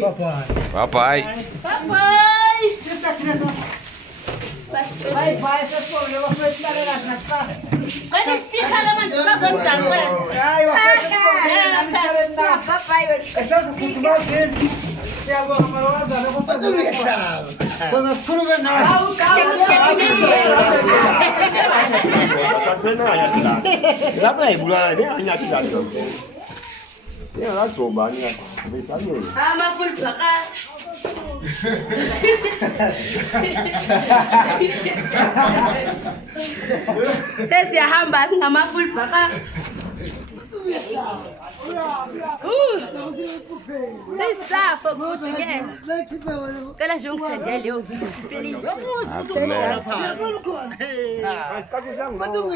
Papai. Papai. Vai, vai, pessoal, eu vou explicar na sala. Vai explicar na sala do tamanho. Ai, eu vou explicar. Papai, essa é futebol dele. Se agora para o azar, eu vou fazer isso. Quando tudo vem na. Lá vai, bulan bem hanya kita tu. Dia lah coba ni, misalnya. Ama full bakas. Sesi ahamba singama full bakas. Tem safa português. Pela junção dele eu vi feliz. Mas tá dizendo não.